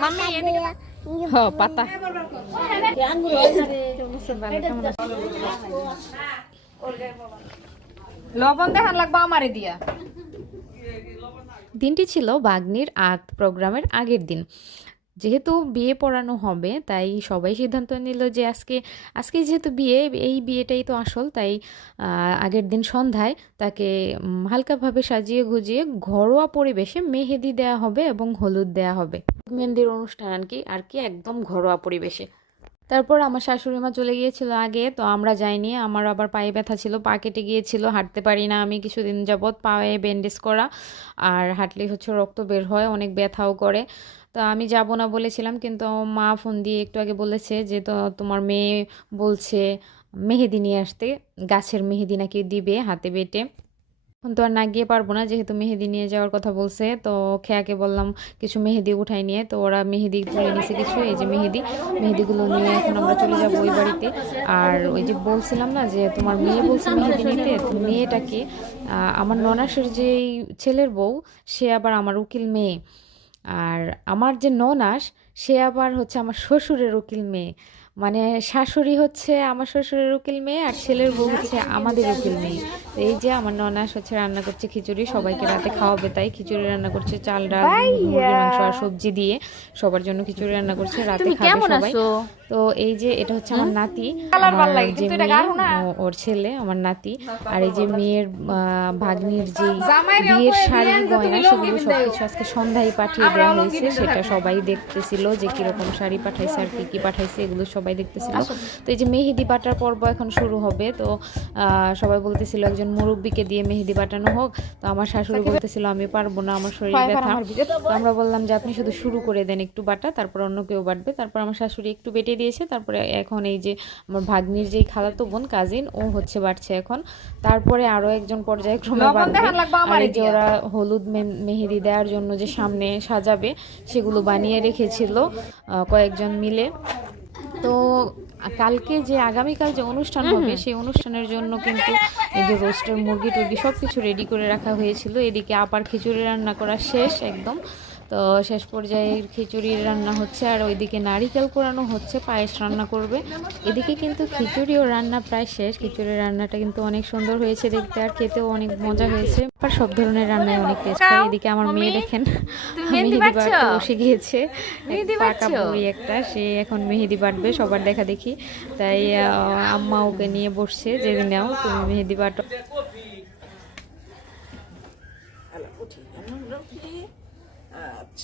Mummy পাতা লবণ দেখান লাগবে আমারে দিয়া। দিনটি ছিল বাগ্নির প্রোগ্রামের আগের দিন। যেহেতু বিয়ে পড়ানো হবে তাই সবাই সিদ্ধান্ত নিল যে আজকে যেহেতু বিয়ে, এই বিয়েটাই তো আসল, তাই আগের দিন সন্ধ্যায় তাকে হালকাভাবে সাজিয়ে গুজিয়ে ঘরোয়া পরিবেশে মেহেদি দেয়া হবে এবং হলুদ দেয়া হবে। মেহেন্দির অনুষ্ঠান আর কি একদম ঘরোয়া পরিবেশে। তারপর আমার শাশুড়ি মা চলে গিয়েছিল আগে, তো আমরা যাইনি। আমার আবার পায়ে ব্যথা ছিল, পা কেটে গিয়েছিল, হাঁটতে পারি না আমি কিছুদিন যাবৎ, পায়ে ব্যান্ডেজ করা, আর হাঁটলে হচ্ছে রক্ত বের হয়, অনেক ব্যথাও করে। তো আমি যাব না বলেছিলাম, কিন্তু আমার মা ফোন দিয়ে একটু আগে বলেছে যে তো তোমার মেয়ে বলছে মেহেদি নিয়ে আসতে, গাছের মেহেদি নাকি দিবে হাতে বেটে। এখন তো আর না গিয়ে পারবো না, যেহেতু মেহেদি নিয়ে যাওয়ার কথা বলছে। তো খেয়াকে বললাম কিছু মেহেদি উঠাই নিয়ে, তো ওরা মেহেদি তুলে নিছে কিছু, এই যে মেহেদিগুলো নিয়ে এখন আমরা চলে যাবো ওই বাড়িতে। আর ওই যে বলছিলাম না যে তোমার মেয়ে বলছে মেহেদি নিতে, তো মেয়েটাকে আমার ননাসের যে ছেলের বউ, সে আবার আমার উকিল মেয়ে। আর আমার যে ননাস, সে আবার হচ্ছে আমার শ্বশুরের উকিল মেয়ে। মানে শাশুড়ি হচ্ছে আমার শ্বশুরের উকিল মেয়ে, আর ছেলের বউ হচ্ছে আমাদের উকিল মেয়ে। তো এই যে আমার ননাস হচ্ছে রান্না করছে খিচুড়ি, সবাইকে রাতে খাওয়াবে তাই খিচুড়ি রান্না করছে, চাল ডাল মুরগির মাংস আর সবজি দিয়ে সবার জন্য খিচুড়ি রান্না করছে, রাতে খাবে সবাই। তো এই যে এটা হচ্ছে আমার নাতি, আমার যে মেয়ে ওর ছেলে আমার নাতি। আর এই যে মেয়ের ভাগ্নির যে বিয়ের শাড়ি গয়না সেগুলো সবকিছু আজকে সন্ধ্যায় পাঠিয়ে দেওয়া হয়েছে, সেটা সবাই দেখতেছিল যে কিরকম শাড়ি পাঠাইছে আর কি পাঠাইছে, এগুলো সবাই দেখতেছিল। তো এই যে মেহেদি বাটার পর্ব এখন শুরু হবে। তো সবাই বলতেছিল একজন মুরব্বিকে দিয়ে মেহেদি বাটানো হোক। তো আমার শাশুড়ি বলতেছিল আমি পারবো না, আমার শরীর ব্যথা। তো আমরা বললাম যে আপনি শুধু শুরু করে দেন একটু বাটা, তারপর অন্য কেউ বাটবে। তারপর আমার শাশুড়ি একটু বেটে দিয়েছে, তারপরে এখন এই যে আমার ভাগ্নির যেই খালাতো বোন কাজিন, ও হচ্ছে বাটছে এখন। তারপরে আরো একজন পর্যায়ক্রমে বাটবে। আর এই যে ওরা হলুদ মেহেদি দেওয়ার জন্য যে সামনে সাজাবে, সেগুলো বানিয়ে রেখেছিল কয়েকজন মিলে। তো কালকে যে আগামীকাল যে অনুষ্ঠান হবে, সেই অনুষ্ঠানের জন্য কিন্তু এই যে রোস্টের মুরগি টুরগি সব কিছু রেডি করে রাখা হয়েছিল। এদিকে আপার খিচুড়ি রান্না করা শেষ একদম, তো শেষ পর্যায়ে খিচুড়ির রান্না হচ্ছে, আর ওইদিকে নারিকেল কোরানো হচ্ছে, পায়েস রান্না করবে। এদিকে কিন্তু খিচুড়িও রান্না প্রায় শেষ। খিচুড়ির রান্নাটা কিন্তু অনেক সুন্দর হয়েছে দেখতে, আর খেতেও অনেক মজা হয়েছে, আর সব ধরনের রান্নায় অনেক টেস্ট হয়। এদিকে আমার মেয়ে দেখেন মেহেদি বাটতে বসে গিয়েছে, পাকা বুড়ি একটা, সে এখন মেহেদি বাটবে সবার দেখা দেখি। তাই আম্মা ওকে নিয়ে বসছে যে নাও তুমি মেহেদি বাটো।